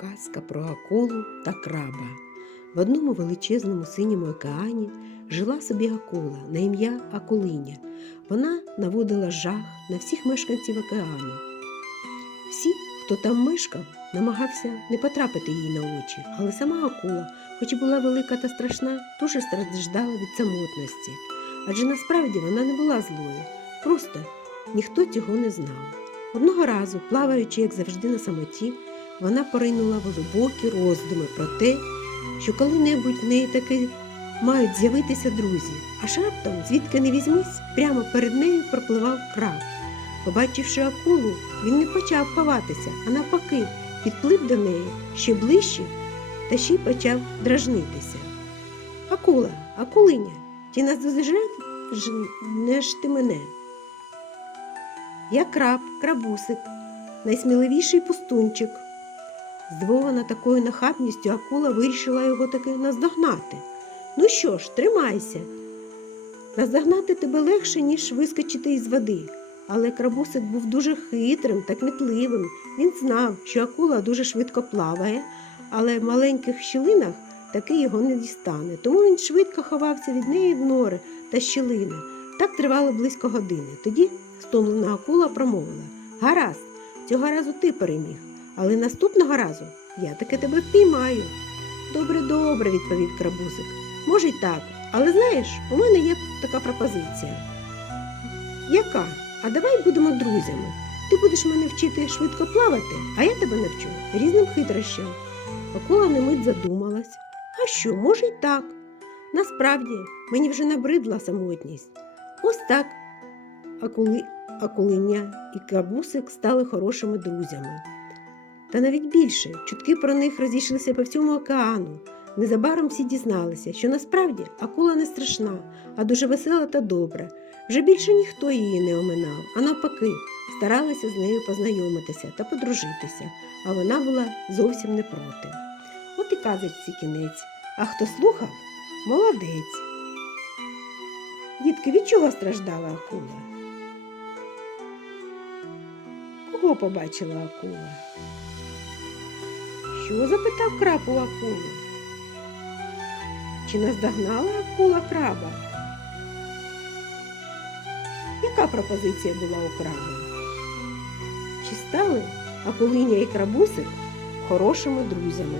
Казка про акулу та краба. В одному величезному синьому океані жила собі акула на ім'я Акулиня. Вона наводила жах на всіх мешканців океану. Всі, хто там мешкав, намагався не потрапити їй на очі, але сама акула, хоч і була велика та страшна, дуже страждала від самотності. Адже насправді вона не була злою, просто ніхто цього не знав. Одного разу, плаваючи, як завжди, на самоті, вона поринула в глибокі роздуми про те, що коли-небудь в неї таки мають з'явитися друзі, аж раптом, звідки не візьмись, прямо перед нею пропливав краб. Побачивши акулу, він не почав ховатися, а навпаки, підплив до неї ще ближче та ще й почав дражнитися. Акула, акулиня, ті наздоженеш ти мене. Я краб, крабусик, найсміливіший пустунчик. Здивована такою нахабністю, акула вирішила його таки наздогнати. Ну що ж, тримайся. Наздогнати тебе легше, ніж вискочити із води. Але крабусик був дуже хитрим та кмітливим. Він знав, що акула дуже швидко плаває, але в маленьких щілинах таки його не дістане. Тому він швидко ховався від неї в нори та щілини. Так тривало близько години. Тоді стомлена акула промовила Гаразд, цього разу ти переміг, але наступного разу я таки тебе впіймаю. Добре, добре, відповів крабусик. Може й так, але знаєш, у мене є така пропозиція. Яка? А давай будемо друзями. Ти будеш мене вчити швидко плавати, а я тебе навчу різним хитрощам. Акула на мить задумалась. А що, може й так. Насправді, мені вже набридла самотність. Ось так. Акули... Акулиня і крабусик стали хорошими друзями. Та навіть більше чутки про них розійшлися по всьому океану. Незабаром всі дізналися, що насправді акула не страшна, а дуже весела та добра. Вже більше ніхто її не оминав, а навпаки, старалися з нею познайомитися та подружитися, а вона була зовсім не проти. От і казочці кінець. А хто слухав, молодець. Дітки, від чого страждала акула? Кого побачила акула? Що запитав краб у акули? Чи наздогнала акула краба? Яка пропозиція була у краба? Чи стали акулиня і крабусик хорошими друзями?